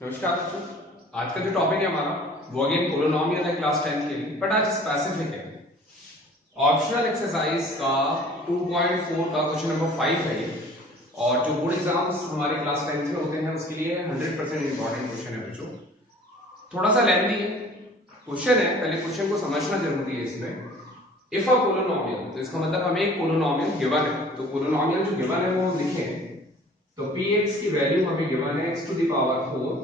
नमस्कार बच्चों। आज का जो टॉपिक है हमारा वो अगेन पोलिनोमियल है क्लास 10 के लिए, बट आज स्पेसिफिक है। ऑप्शनल एक्सरसाइज का 2.4 का क्वेश्चन नंबर 5 है ये, और जो बोर्ड एग्जाम्स हमारे क्लास 10 में होते हैं उसके लिए 100% इंपॉर्टेंट क्वेश्चन है बच्चों। थोड़ा सा लेंथी क्वेश्चन है, पहले क्वेश्चन को समझना जरूरी है इसमें। इफ अ पोलिनोमियल, तो इसका मतलब हमें एक पोलिनोमियल गिवन है, तो पोलिनोमियल जो गिवन है वो लिखें। तो px की वैल्यू हमें गिवन है x to the power 4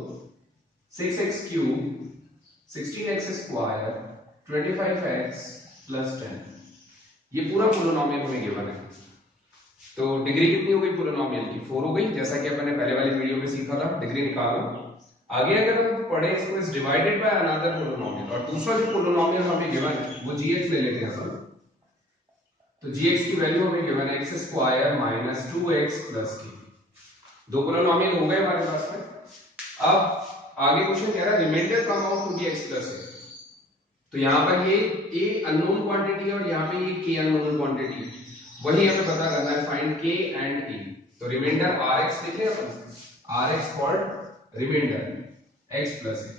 6x cube 16x square 25x plus 10, ये पूरा पोलिनोमियल हमें गिवन है। तो डिग्री कितनी हो गई पोलिनोमियल की? 4 हो गई, जैसा कि अपन ने पहले वाली वीडियो में सीखा था। डिग्री निकालो। आगे अगर हम पढ़े इसको is divided by another polynomial, और दूसरा जो पोलिनोमियल हमें गिवन है वो gx ले लेते हैं अपन। तो gx की वैल्यू हमें गिवन है x square minus 2x plus k। दो पोलिनोमियल हो गए हमारे पास में। अब आगे क्वेश्चन कह रहा है remainder come out to be x plus a। तो यहां पर ये a अननोन क्वांटिटी है और यहां पे ये k अननोन क्वांटिटी है, वही हमें पता करना है, फाइंड k एंड a। तो रिमाइंडर rx लिख ले अपन, rx for remainder x plus a।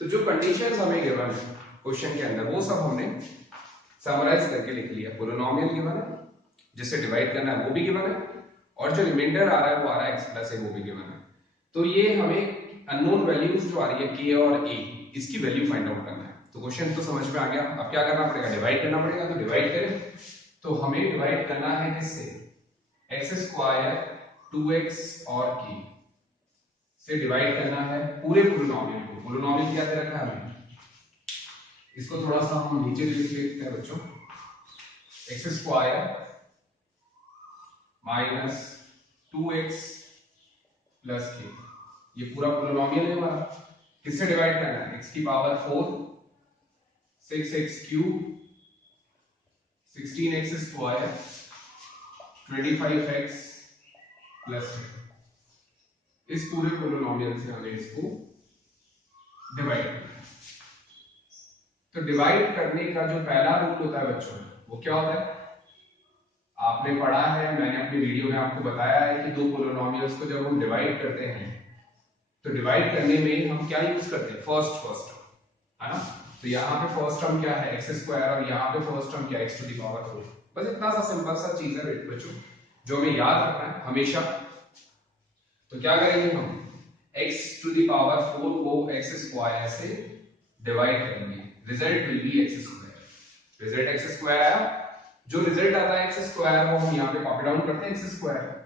तो जो कंडीशंस हमें गिवन है क्वेश्चन के अंदर वो सब हमने समराइज करके लिख लिया। पोलिनोमियल गिवन है, जिससे डिवाइड करना है वो भी गिवन है, और जो रिमाइंडर आ रहा है वो आ रहा है x प्लस a, वो भी गिवन है। तो ये हमें अननोन वैल्यूज जो आ रही है k और a, इसकी वैल्यू फाइंड आउट करना है। तो क्वेश्चन तो समझ में आ गया। अब क्या करना पड़ेगा? डिवाइड करना पड़ेगा। तो डिवाइड करें, तो हमें डिवाइड करना है किससे? x स्क्वायर 2x और k से डिवाइड करना है पूरे पोलिनोमियल को। पोलिनोमियल क्या दे रखा है हमें, इसको थोड़ा सा हम नीचे लिख लेते हैं बच्चों। x square minus 2x plus k, ये पूरा पोलिनोमियल है हमारा। किससे डिवाइड करना है? x की power 4 6x cube 16x square 25x plus 10। इस पूरे पोलिनोमियल से हमें इसको डिवाइड करना है। तो डिवाइड करने का जो पहला रूल होता है बच्चों, वो क्या होता है? आपने पढ़ा है, मैंने अपनी वीडियो में आपको बताया है कि दो पोलिनोमियल्स को जब हम डिवाइड करते हैं तो डिवाइड करने में हम क्या यूज करते हैं? फर्स्ट है ना। तो यहाँ पे फर्स्ट टर्म क्या है? एक्स स्क्वायर, और यहाँ पे फर्स्ट टर्म क्या है? X to the power 4। बस इतना सा सिंपल सा चीज है बच्चों, जो हमें याद रखना है हमेशा। तो क्या करेंगे हम? x टू द पावर 4 को x स्क्वायर से डिवाइड करेंगे, result will B x square. Result x square आया, जो रिजल्ट आता है x स्क्वायर वो हम यहाँ पे कॉपी डाउन करते हैं, x स्क्वायर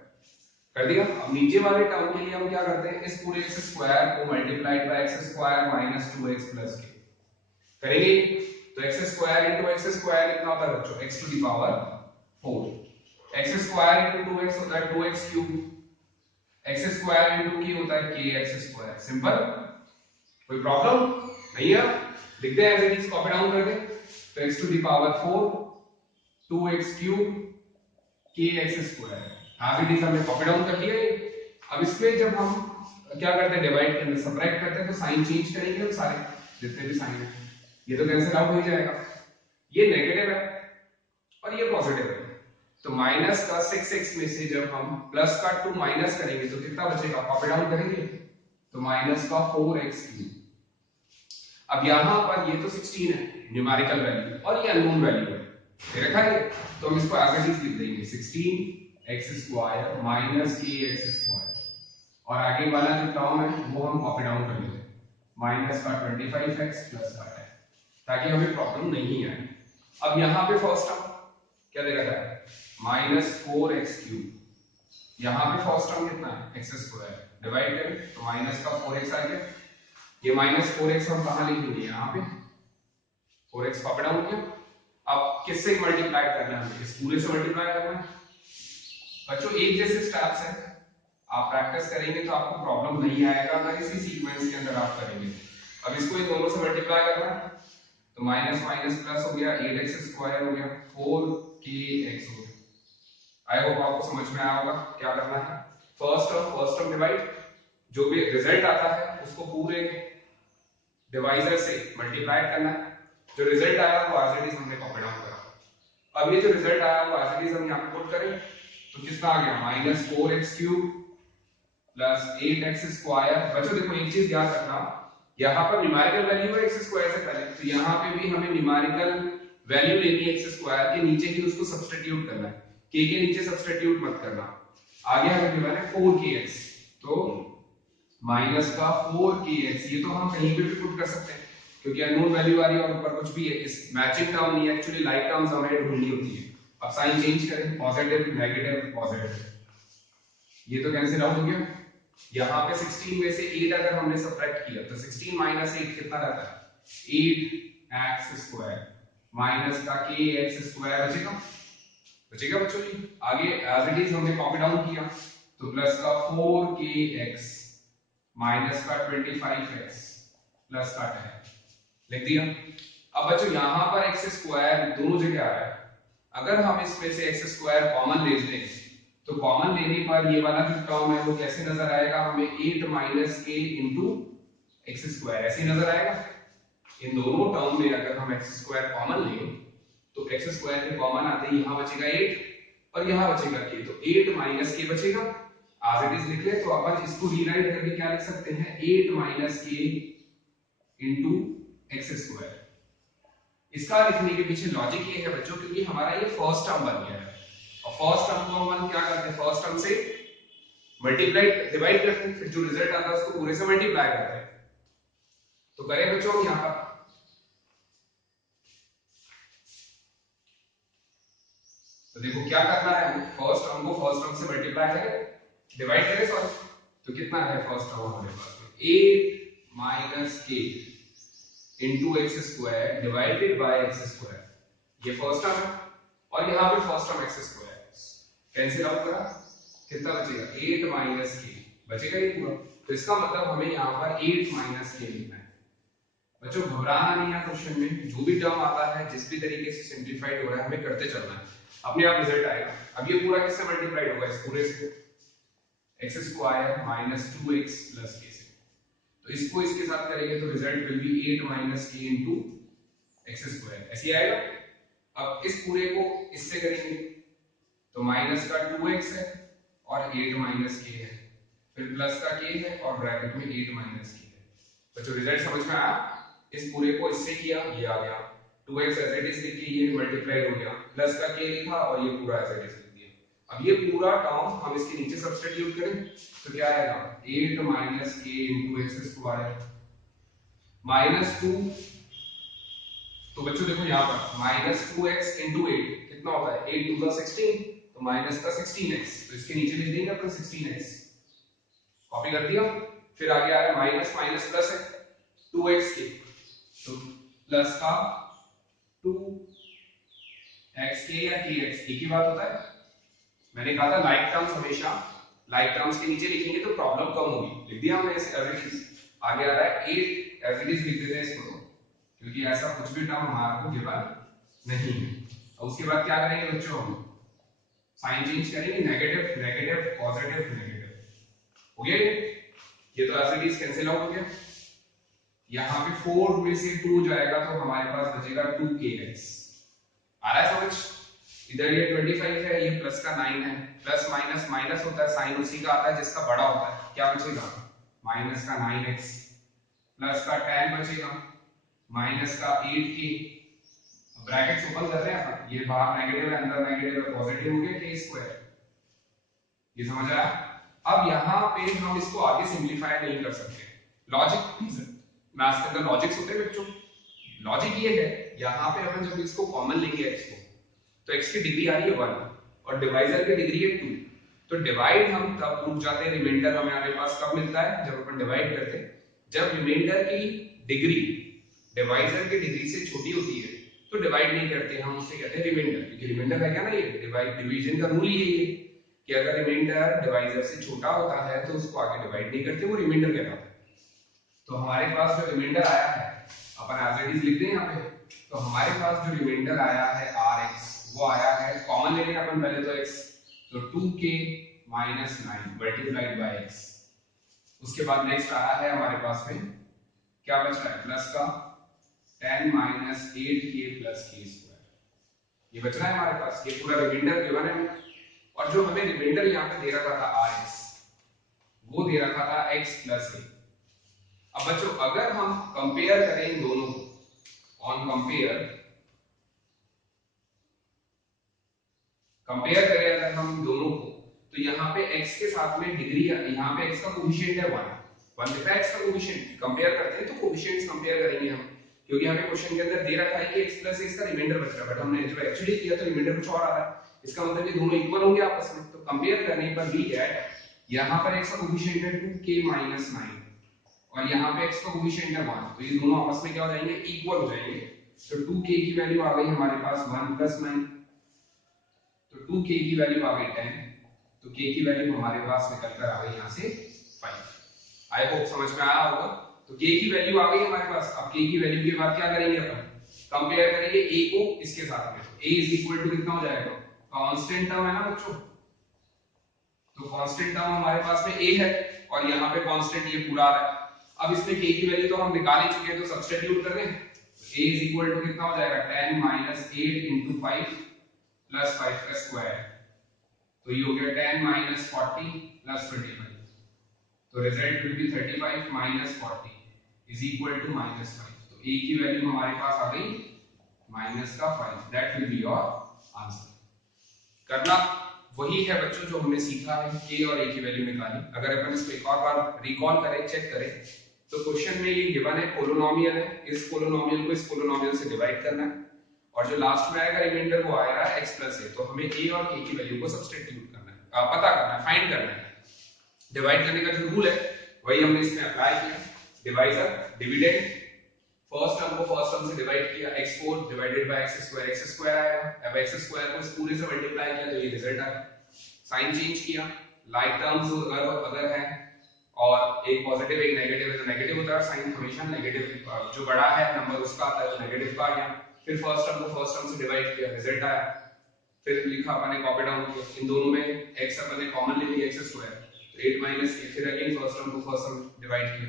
कर दिया। अब नीचे वाले टर्म के लिए हम क्या करते हैं? इस पूरे x स्क्वायर को multiplied by x square minus 2x plus k करेंगे। तो x square into x square कितना होता है बच्चों? x to the power 4। x square into 2x होता है 2x cube, x square into k होता है kx स्क्वायर। सिंपल, कोई प्रॉब्लम नहीं है। लिखते हैं as it is, copy down करके। तो x to the power 4 2x cube kx square, as it is हमने कॉपी डाउन कर दिया। अब इसमें जब हम क्या करते हैं? डिवाइड के अंदर सबट्रैक्ट करते हैं, तो साइन चेंज करेंगे हम सारे, जितने भी साइन है ये तो कैंसिल आउट हो जाएगा। ये नेगेटिव है और ये पॉजिटिव है, तो माइनस का 6x में से जब हम प्लस का 2 माइनस करेंगे तो कितना बचेगा? कॉपी डाउन करेंगे तो माइनस का 4x क्यूब। अब यहां पर ये तो 16 है न्यूमेरिकल वैल्यू, और ये अननोन वैल्यू है, ये रखा है। तो हम इसको एज इट इज लिख देंगे 16x square minus kx square, और आगे वाला जो टर्म है वो हम कॉपी डाउन कर लेंगे, माइनस का 25x प्लस का 10, ताकि हमें प्रॉब्लम नहीं आए। अब यहाँ पे फर्स्ट टर्म क्या दे रखा है? Minus 4x cube. यहाँ पे फर्स्ट टर्म कितना है? x स्क्वायर, डिवाइड करें तो माइनस का 4x आ गया। ये माइनस 4x हम कहाँ लिखेंगे? यहाँ पे 4x कॉपी डाउन किया। अब किससे मल्टीप्लाई करना है? इस पूरे से मल्टीप्लाई करना है बच्चों। एक जैसे स्टेप्स है, आप प्रैक्टिस करेंगे तो आपको प्रॉब्लम नहीं आएगा अगर इसी सीक्वेंस के अंदर आप करेंगे। अब इसको इन दोनों से मल्टीप्लाई करना है, तो माइनस माइनस प्लस हो गया, 8x स्क्वायर हो गया 4kx हो गया। आई होप आपको समझ में आया होगा क्या करना है। फर्स्ट टर्म डिवाइड, जो भी रिजल्ट आता है उसको पूरे डिवाइजर से मल्टीप्लाई करना है। जो रिजल्ट आया वो एज इट इज हमने कॉपी डाउन करा। अब ये जो रिजल्ट आया वो एज इट इज हम यहाँ पे पुट करें तो कितना आ गया? Minus 4x cube plus 8x square. बच्चों देखो एक चीज याद रखना, यहाँ पर न्यूमेरिकल वैल्यू है x स्क्वायर से पहले, तो यहाँ पे भी हमें न्यूमेरिकल वैल्यू लेनी है x स्क्वायर के नीचे ही उसको सब्स्टिट्यूट करना है, k के नीचे सब्स्टिट्यूट मत करना। आगे हमें गिवन है 4kx, तो माइनस का 4kx, ये तो हम कहीं पे भी पुट कर सकते हैं क्योंकि अननोन वैल्यू आ रही है और ऊपर कुछ भी है, इस मैचिंग टर्म नहीं है, एक्चुअली लाइक टर्म्स हमें ढूंढनी होती है। अब साइन चेंज करें, पॉजिटिव नेगेटिव पॉजिटिव, ये तो कैंसिल आउट हो गया। यहाँ पे 16 में से 8 अगर हमने सब्ट्रैक्ट किया तो 16 माइनस 8 कितना रहता है, 8x स्क्वायर माइनस का kx स्क्वायर बचेगा, बचेगा बच्चों जी। आगे एज इट इज हमने कॉपी डाउन किया तो प्लस का 4kx माइनस का 25x प्लस का 10 लिख दिया। अब बच्चों यहाँ पर x स्क्वायर दोनों जगह आ रहा है, अगर हम इसमें से x स्क्वायर कॉमन ले लें तो कॉमन लेने पर ये वाला जो टर्म है वो कैसे नजर आएगा, हमें 8 minus k into x square ऐसे नजर आएगा। इन दोनों टर्म में अगर हम x स्क्वायर कॉमन लें तो x स्क्वायर के कॉमन आते ही यहाँ बचेगा 8 और यहाँ बचेगा k, तो 8 माइनस k बचेगा। एज इट इज लिख ले, तो अपन इसको रीराइट करके क्या लिख सकते हैं, 8 minus k into x square. इसका लिखने के पीछे लॉजिक ये है बच्चों, क्योंकि हमारा ये फर्स्ट टर्म बन गया है और फर्स्ट टर्म को हम क्या करते हैं, फर्स्ट टर्म से मल्टीप्लाई डिवाइड करते हैं, फिर जो रिजल्ट आता है उसको पूरे से मल्टीप्लाई करते हैं। तो करें बच्चों हम यहाँ पर, तो देखो क्या करना है, फर्स्ट टर्म को फर्स्ट टर्म से मल्टीप्लाई करें, डिवाइड करें सॉरी, तो कितना है फर्स्ट टर्म हमारे पास में 8 minus k into x square divided by x square, ये फर्स्ट टर्म है और यहाँ पे first term x square cancel out करा, कितना बचेगा 8 माइनस k बचेगा ये पूरा। तो इसका मतलब हमें यहाँ पर 8 माइनस k लिखना है। बच्चों घबराना नहीं है, क्वेश्चन में जो भी टर्म आता है जिस भी तरीके से सिंप्लीफाइड हो रहा है हमें करते चलना है, अपने आप रिजल्ट आएगा। अब ये पूरा किससे मल्टीप्लाइड होगा, इस पूरे से x square minus 2x plus k से, तो इसको इसके साथ करेंगे तो result will B 8 minus k into x square, ऐसे आएगा। अब इस पूरे को इससे करेंगे तो माइनस का 2x है और 8 माइनस k है, फिर प्लस का k है और ब्रैकेट में 8 माइनस k है। बच्चों रिजल्ट समझ में आया, इस पूरे को इससे किया ये आ गया, 2x एज इट इज लिख के ये मल्टीप्लाइड हो गया, प्लस का k लिखा और ये पूरा एज इट इज लिख दिया। अब ये पूरा टर्म हम इसके नीचे सब्स्टिट्यूट करें तो क्या आएगा 8 minus k into x square minus 2, तो बच्चों देखो यहाँ पर माइनस 2x इंटू 8 कितना होता है, 8 टू द 16, तो माइनस का 16x, तो इसके नीचे लिख देंगे अपन 16x, कॉपी कर दिया। फिर आगे आ रहा है माइनस माइनस प्लस है 2x के, तो प्लस का 2x के या kx एक ही बात होता है। मैंने कहा था लाइक टर्म्स हमेशा लाइक टर्म्स के नीचे लिखेंगे तो प्रॉब्लम कम होगी, लिख दिया हमने एज इट इज। आगे आ रहा है 8 एज इट इज लिख देते हैं इसको, तो क्योंकि ऐसा कुछ भी टर्म हमारे को गिवन नहीं है। और उसके बाद क्या करेंगे बच्चों, हम साइन चेंज करेंगे, नेगेटिव नेगेटिव पॉजिटिव नेगेटिव, हो गया ये तो as it is cancel out हो गया। यहाँ पे 4 में से 2 जाएगा तो हमारे पास बचेगा 2kx, आ रहा है समझ। इधर ये 25 है, ये प्लस का 9 है, प्लस माइनस माइनस होता है, साइन उसी का आता है जिसका बड़ा होता है, क्या बचेगा माइनस का 9x प्लस का 10 बचेगा माइनस का 8k, ब्रैकेट्स ओपन कर रहे हैं, ये बाहर नेगेटिव है अंदर नेगेटिव है, पॉजिटिव हो गया k स्क्वायर, ये समझ आया। अब यहाँ पे हम इसको आगे सिंप्लीफाई नहीं कर सकते, लॉजिक मैथ्स के अंदर लॉजिक्स होते हैं बच्चों। लॉजिक ये है, यहाँ पे अपन जब इसको कॉमन लेंगे x को, तो x की डिग्री आ रही है 1 और डिवाइजर की डिग्री है 2, तो डिवाइड हम तब रुक जाते हैं, रिमाइंडर हमारे पास कब मिलता है जब अपन डिवाइड करते हैं, जब रिमाइंडर की डिग्री डिवाइजर की डिग्री से छोटी होती है तो डिवाइड नहीं करते, हम उसे कहते हैं रिमाइंडर, क्योंकि रिमाइंडर है क्या ना, ये डिवाइड डिवीजन का रूल यही है कि अगर रिमाइंडर डिवाइजर से छोटा होता है तो उसको आगे डिवाइड नहीं करते, वो रिमाइंडर कहलाता है। तो हमारे पास जो रिमाइंडर आया है अपन एज इट इज लिख दें यहाँ पे, तो हमारे पास जो रिमाइंडर आया है rx वो आया है, कॉमन ले लें अपन पहले तो x, तो 2k minus 9 multiplied by x, उसके बाद नेक्स्ट आया है हमारे पास में क्या बच रहा है प्लस का 10 minus 8k plus k square, ये बच रहा है हमारे पास, ये पूरा रिमाइंडर गिवन है। और जो हमें रिमाइंडर यहाँ पे दे रखा था rx वो दे रखा था x प्लस ए। अब बच्चों अगर हम कंपेयर करें इन दोनों को, ऑन कंपेयर करें अगर हम दोनों को, तो यहाँ पे x के साथ में डिग्री, यहाँ पे x का कोफिशिएंट है 1 दिखा है x का कोफिशिएंट। कंपेयर करते हैं तो कोफिशिएंट्स कंपेयर करेंगे हम, क्योंकि हमें क्वेश्चन के अंदर दे रखा है कि x प्लस x का रिमाइंडर बच रहा है, बट हमने जब एक्चुअली किया तो रिमाइंडर कुछ और आ रहा है। इसका मतलब ये दोनों इक्वल होंगे आपस में। तो कंपेयर करने पर वी गेट, यहाँ पर x का कोफिशिएंट है 2k माइनस 9 और यहाँ पे x का कोफिशिएंट है 1, तो ये दोनों आपस में क्या हो जाएंगे, इक्वल हो जाएंगे। तो 2k की वैल्यू आ गई हमारे पास 1 प्लस 9, तो 2k की वैल्यू आ गई 10, तो k की वैल्यू हमारे पास निकल कर आ गई यहाँ से 5। आई होप समझ में आया होगा। तो k की वैल्यू आ गई हमारे पास। अब k की वैल्यू के बाद क्या करेंगे अपन, कंपेयर करेंगे a को इसके साथ में। तो a इज इक्वल टू कितना हो जाएगा, कांस्टेंट टर्म है ना बच्चों, तो कांस्टेंट टर्म हमारे पास में a है और यहाँ पे कांस्टेंट ये पूरा आ रहा है। अब इसमें k की वैल्यू तो हम निकाल ही चुके हैं, तो सब्स्टिट्यूट कर दें। a इज इक्वल टू कितना हो जाएगा 10 माइनस 8 इंटू 5 प्लस 5 का स्क्वायर, तो ये हो गया 10 माइनस 40 प्लस 25, तो result will be 35 minus 40 is equal to minus 5। तो a की वैल्यू हमारे पास आ गई माइनस का 5, that will be your answer. करना वही है बच्चों जो हमने सीखा है, k और a की वैल्यू निकाली। अगर अपन इसको एक और बार रिकॉल करें, चेक करें, तो क्वेश्चन में ये गिवन है पोलिनोमियल है, इस पोलिनोमियल को इस पोलिनोमियल से डिवाइड करना है और जो लास्ट में आएगा रिमाइंडर वो आएगा x प्लस a, तो हमें a और k की वैल्यू को सब्स्टिट्यूट करना है, पता करना है, फाइंड करना है। डिवाइड करने का जो रूल है वही हमने इसमें अप्लाई किया। डिवाइजर डिविडेंड, फर्स्ट टर्म को फर्स्ट टर्म से डिवाइड किया, x4 डिवाइडेड बाय x² आएगा। अब x² को इस पूरे से मल्टीप्लाई किया तो ये रिजल्ट आया। साइन चेंज किया, लाइक टर्म्स अगर है और एक पॉजिटिव एक नेगेटिव है तो नेगेटिव होता है, साइन हमेशा नेगेटिव, जो बड़ा है नंबर उसका आता है तो नेगेटिव का आ गया। फिर फर्स्ट टर्म को फर्स्ट टर्म से डिवाइड किया, रिजल्ट आया। फिर लिखा अपने कॉपी डाउन किया, इन दोनों में x अपन ने कॉमन ले लिया x², तो 8 माइनस a, फिर अगेन फर्स्ट टर्म को फर्स्ट टर्म डिवाइड किया,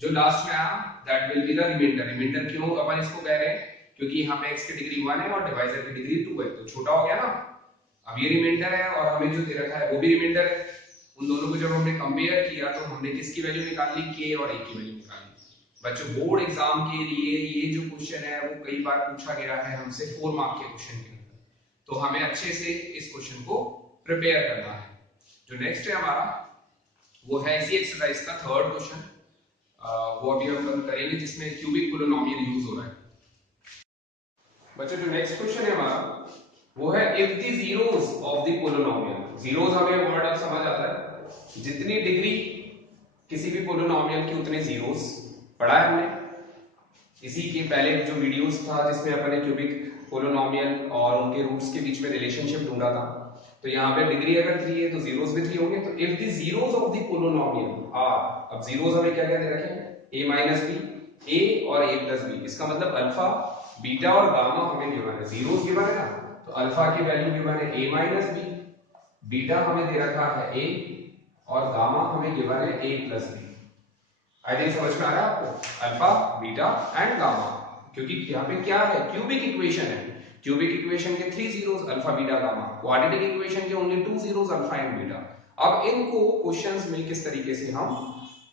जो लास्ट में आया that will be the remainder. Remainder क्यों अपन इसको कह रहे हैं, क्योंकि यहाँ पे x की डिग्री 1 है और डिवाइजर की डिग्री 2 है, तो छोटा हो गया ना। अब ये रिमाइंडर है और हमें जो दे रखा है वो भी रिमाइंडर है। उन दोनों को जब हमने कंपेयर किया तो हमने किसकी वैल्यू निकाल ली, k और a की वैल्यू निकाल ली। बच्चों बोर्ड एग्जाम के लिए ये जो क्वेश्चन है वो कई बार पूछा गया है हमसे 4 मार्क के क्वेश्चन के अंदर, तो हमें अच्छे से इस क्वेश्चन को प्रिपेयर करना है। जो नेक्स्ट है हमारा वो है इसी एक्सरसाइज का थर्ड क्वेश्चन, वो अभी हम करेंगे जिसमें क्यूबिक पोलिनोमियल यूज हो रहा है। बच्चों जो नेक्स्ट क्वेश्चन है हमारा वो है if the zeros of the polynomial. Zeros हमें वर्ड अब समझ आता है, जितनी डिग्री किसी भी पोलिनोमियल की उतने जीरोस, पढ़ा है हमने इसी के पहले जो वीडियोस था जिसमें अपन ने क्यूबिक पोलिनोमियल और उनके रूट्स के बीच में रिलेशनशिप ढूंढा था। तो यहाँ पे डिग्री अगर 3 है तो जीरोस भी 3 होंगे। तो if the zeros of the polynomial are, अब जीरोस हमें क्या क्या दे रखे हैं, a माइनस बी, a और a प्लस बी, इसका मतलब अल्फा बीटा और गामा हमें गिवन है। जीरोस गिवन है ना, तो अल्फा की वैल्यू गिवन है a माइनस बी, बीटा हमें दे रखा है a और गामा हमें गिवन है a plus b. I think समझ में आ रहा है आपको, अल्फा बीटा एंड गामा, क्योंकि यहाँ पे क्या है, क्यूबिक इक्वेशन है। क्यूबिक इक्वेशन के 3 zeros alpha beta gamma, quadratic equation के only 2 zeros alpha and beta. अब इनको क्वेश्चंस में किस तरीके से हम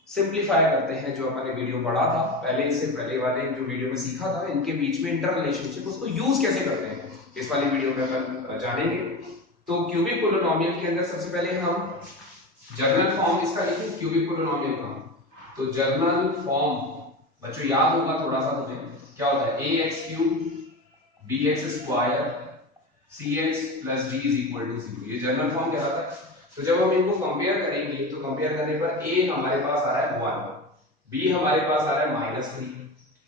सिंपलीफाई करते हैं, जो अपन ने वीडियो पढ़ा था पहले, इससे पहले वाले जो वीडियो में सीखा था, इनके बीच में इंटर रिलेशनशिप उसको यूज कैसे करते हैं इस वाली वीडियो में अपन जानेंगे। तो क्यूबिक पोलिनोमियल के अंदर सबसे पहले हम जनरल फॉर्म इसका लिखें क्यूबिक पोलिनोमियल का। तो जनरल फॉर्म बच्चों याद होगा थोड़ा सा मुझे, क्या होता है, ax³ bx² cx plus d is equal to 0, ये जनरल फॉर्म कहलाता है। तो जब हम इनको कंपेयर करेंगे तो कंपेयर करने पर a हमारे पास आ रहा है 1, b हमारे पास आ रहा है -3,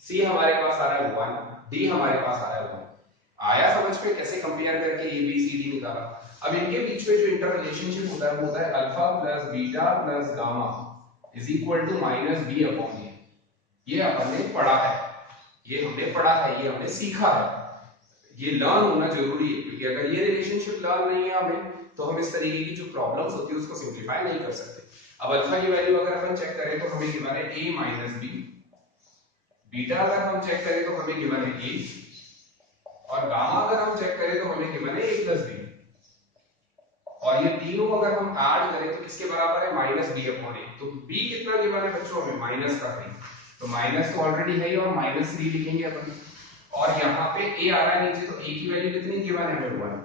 c हमारे पास आ रहा है 1, d हमारे पास आ रहा है 1। आया समझ में कैसे कंपेयर करके a b c d निकाला। अब इनके बीच में जो इंटर रिलेशनशिप होता है वो होता है alpha plus beta plus gamma is equal to minus B upon A. ये अपन ने पढ़ा है, ये हमने पढ़ा है, ये हमने सीखा है, ये लर्न होना जरूरी है, क्योंकि अगर ये रिलेशनशिप लर्न नहीं है हमें तो हम इस तरीके की जो प्रॉब्लम्स होती है उसको सिंप्लीफाई नहीं कर सकते। अब अल्फा की वैल्यू अगर अपन चेक करें तो हमें गिवन है a माइनस बी, बीटा अगर हम चेक करें तो हमें गिवन है a, और गामा अगर हम चेक करें तो हमें गिवन है a प्लस बी। और ये तीनों अगर हम ऐड करें तो किसके बराबर है, माइनस बी अपॉन ए। तो बी कितना गिवन है बच्चों हमें, माइनस का 3, तो माइनस तो ऑलरेडी है ही और माइनस 3 लिखेंगे अपन। और यहाँ पे ए आ रहा है नीचे, तो ए की वैल्यू कितनी गिवन है हमें, 1।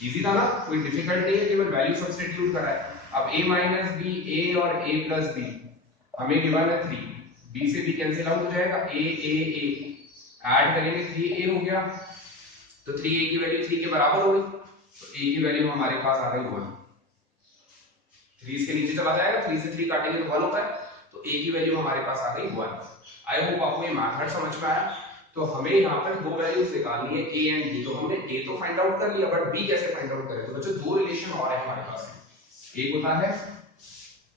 इजी था ना, कोई डिफिकल्ट नहीं है, केवल वैल्यू सब्स्टिट्यूट करा है। अब a माइनस बी, ए और a प्लस बी हमें गिवन है 3, b से b कैंसिल आउट हो जाएगा, a ऐड करेंगे 3a हो गया, तो 3a की वैल्यू 3 के बराबर हो गई, तो a की वैल्यू हमारे पास आ गई 1। 3 इसके नीचे चला जाएगा, 3 से 3 काटेंगे तो 1 होता है, तो a की वैल्यू हमारे पास आ गई 1। आई होप आपको ये मेथड समझ में आया। तो हमें यहाँ पर दो वैल्यूज निकालनी है a एंड b। तो हमने a तो फाइंड आउट कर लिया, बट b कैसे फाइंड आउट करें, तो बच्चों दो रिलेशन और है हमारे पास। एक होता है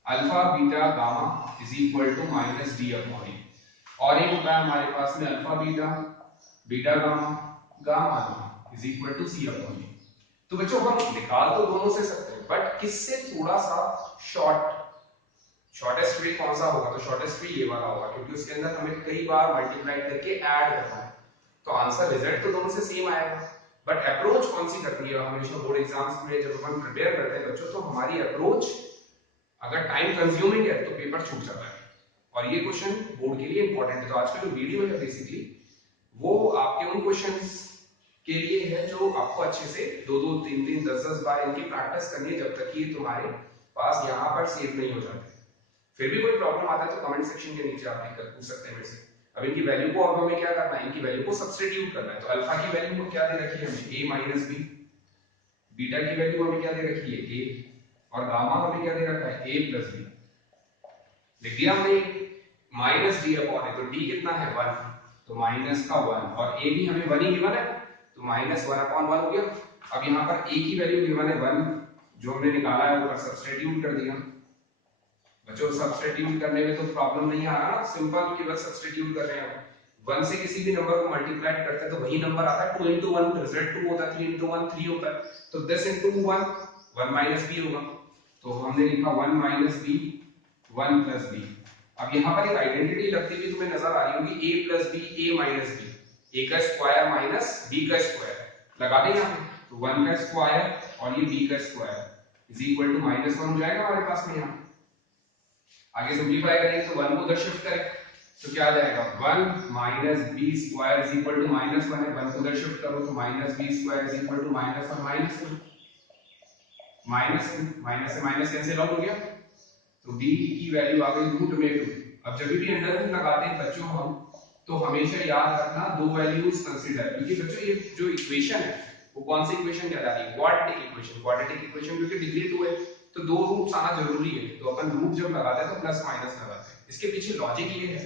alpha beta gamma is equal to minus b upon A, और एक होता है हमारे पास में alpha beta beta gamma gamma alpha is equal to c upon A. तो बच्चों हम निकाल तो दोनों से सकते हैं, बट इससे थोड़ा सा शॉर्टेस्ट वे कौन सा होगा, तो शॉर्टेस्ट वे ये वाला होगा, क्योंकि उसके अंदर हमें कई बार मल्टीप्लाई करके ऐड करना है, तो आंसर रिजल्ट तो दोनों से सेम आएगा। बट अप्रोच कौन सी करनी है, हमेशा बोर्ड एग्जाम्स में जब अपन प्रिपेयर करते हैं बच्चों, तो हमारी अप्रोच अगर टाइम कंज्यूमिंग है तो पेपर छूट जाता है, और ये क्वेश्चन बोर्ड के लिए इंपॉर्टेंट है। तो आज का जो वीडियो है बेसिकली वो आपके उन क्वेश्चंस के लिए है जो आपको अच्छे से 2-2, 3-3, 10-10 बार इनकी प्रैक्टिस करनी है, जब तक ये तुम्हारे पास यहाँ पर सेव नहीं हो जाते। फिर भी कोई प्रॉब्लम आता है तो कमेंट सेक्शन के नीचे आप लिखकर पूछ सकते हैं मेरे से। अब इनकी वैल्यू को अब हमें क्या करना है, इनकी वैल्यू को सब्स्टिट्यूट करना है। तो अल्फा की वैल्यू को क्या दे रखी है हमें, a माइनस बी, बीटा की वैल्यू हमें क्या दे रखी है a, और गामा हमें क्या दे रखा है a प्लस बी। लिख दिया हमने माइनस डी अपॉन है, तो d कितना है 1, तो माइनस का 1, और a भी हमें 1 ही गिवन है, तो माइनस 1 अपॉन 1 हो गया। अब यहाँ पर a की वैल्यू गिवन है 1, जो हमने निकाला है ऊपर सब्स्टिट्यूट कर दिया। बच्चों सब्स्टिट्यूट करने में तो प्रॉब्लम नहीं आ रहा ना, सिंपल केवल सब्स्टिट्यूट कर रहे हैं। 1 से किसी भी नंबर को मल्टीप्लाई करते हैं तो वही नंबर आता है, 2 into 1 रिजल्ट 2 होता है, 3 into 1 3 होता है, तो 10 into 1 1 minus b होगा। तो हमने लिखा 1 minus b 1 plus b। अब यहाँ पर एक आइडेंटिटी लगती हुई तुम्हें नजर आ रही होगी, a plus b a minus b, a का स्क्वायर माइनस b का स्क्वायर लगा दें यहाँ पे, तो 1 का स्क्वायर और ये b का स्क्वायर इज इक्वल टू -1 हो जाएगा हमारे पास में। यहाँ आगे सिंपलीफाई करेंगे तो 1 को उधर शिफ्ट करें तो क्या आ जाएगा, 1 minus b square is equal to -1 है, 1 को उधर शिफ्ट करो तो minus b square is equal to minus और माइनस 2, माइनस से माइनस कैंसिल आउट हो गया, तो b की वैल्यू आ गई रूट में 2। अब जब भी अंडर रूट लगाते हैं बच्चों हम, तो हमेशा याद रखना दो वैल्यूज कंसीडर, क्योंकि बच्चों ये जो इक्वेशन है वो कौन सी इक्वेशन कहलाती है, क्वाड्रेटिक इक्वेशन। क्वाड्रेटिक इक्वेशन क्योंकि डिग्री 2 है तो दो रूट्स आना जरूरी है, तो अपन रूट जब लगाते हैं तो प्लस माइनस लगाते हैं। इसके पीछे लॉजिक ये है,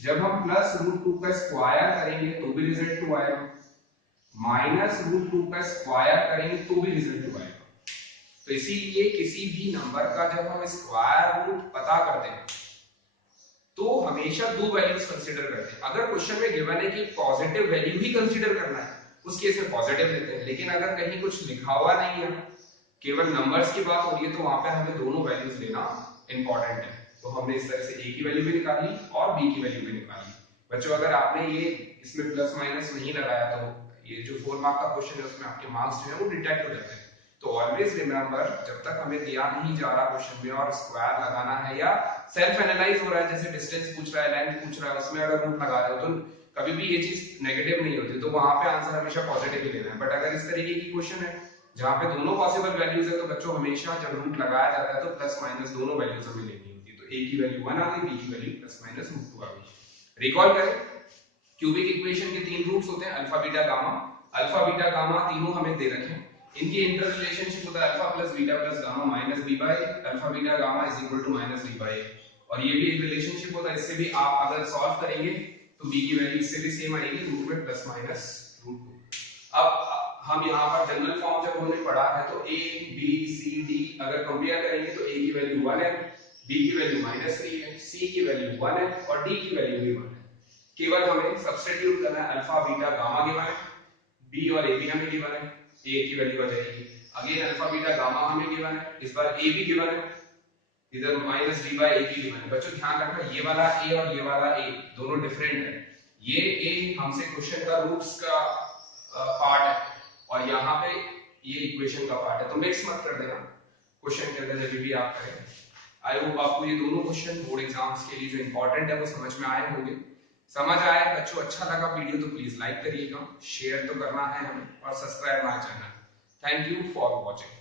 जब हम प्लस रूट 2 का स्क्वायर करेंगे तो भी रिजल्ट 2 आएगा, माइनस रूट 2 का स्क्वायर करेंगे तो भी रिजल्ट 2 आएगा। तो इसीलिए किसी भी नंबर का जब हम स्क्वायर रूट पता करते हैं तो हमेशा दो वैल्यूज कंसीडर करते हैं। अगर क्वेश्चन में गिवन है कि पॉजिटिव वैल्यू ही कंसीडर करना है, उस केस में पॉजिटिव लेते हैं, लेकिन अगर कहीं कुछ लिखा हुआ नहीं है, केवल नंबर्स की बात हो रही है, तो वहां पे हमें दोनों वैल्यूज लेना इंपॉर्टेंट है। तो हमने इस तरह से a की वैल्यू भी निकाली और b की वैल्यू भी निकाली। बच्चों अगर आपने ये इसमें प्लस माइनस नहीं लगाया तो ये जो 4 मार्क का क्वेश्चन है उसमें आपके मार्क्स जो है वो डिटेक्ट हो जाते हैं। तो ऑलवेज रिमेंबर, जब तक हमें दिया नहीं जा रहा क्वेश्चन में और स्क्वायर लगाना है या सेल्फ एनालाइज हो रहा है, जैसे डिस्टेंस पूछ रहा है, लेंथ पूछ रहा है, उसमें अगर रूट लगा रहे हो तो कभी भी ये चीज नेगेटिव नहीं होती, तो वहां पे आंसर हमेशा पॉजिटिव ही लेना है। बट अगर इस तरीके की क्वेश्चन है जहां पे दोनों पॉसिबल वैल्यूज है, तो बच्चों हमेशा जब रूट लगाया जाता है तो प्लस माइनस दोनों वैल्यूज हमें लेनी होती है। तो a की वैल्यू 1 आ गई, b की वैल्यू प्लस माइनस रूट 2 आ गई। रिकॉल करें, क्यूबिक इक्वेशन के तीन रूट्स होते हैं, alpha beta gamma. Alpha beta gamma तीनों हमें दे रखे हैं, इनकी इंटर रिलेशनशिप होता है alpha plus beta plus gamma minus b by alpha beta gamma is equal to minus b by. और ये भी एक रिलेशनशिप होता है, इससे भी आप अगर सॉल्व करेंगे तो b की वैल्यू इससे भी सेम आएगी, रूट में प्लस माइनस रूट 2। अब हम यहाँ पर जनरल फॉर्म जब हमने पढ़ा है तो a b c d अगर कंपेयर करेंगे तो a की वैल्यू 1 है, b की वैल्यू -3 है, c की वैल्यू 1 है और d की वैल्यू भी 1 है। केवल हमें सब्स्टिट्यूट करना है, अल्फा बीटा गामा गिवन है, b और a भी हमें गिवन है, a की वैल्यू आ जाएगी। अगेन अल्फा बीटा गामा हमें गिवन है, इस बार a भी गिवन है, इधर माइनस b बाय a भी गिवन है। बच्चों ध्यान रखना, ये वाला a और ये वाला a दोनों डिफरेंट है। ये a हमसे क्वेश्चन का रूट्स का पार्ट है और यहाँ पे ये इक्वेशन का पार्ट है, तो मिक्स मत कर देना क्वेश्चन के अंदर जब भी आप करें। आई होप आपको ये दोनों क्वेश्चन बोर्ड एग्जाम्स के लिए जो इंपॉर्टेंट है वो समझ में आए होंगे। समझ आए बच्चों, अच्छा लगा वीडियो तो प्लीज लाइक करिएगा, शेयर तो करना है हमें और subscribe my channel. Thank you for watching.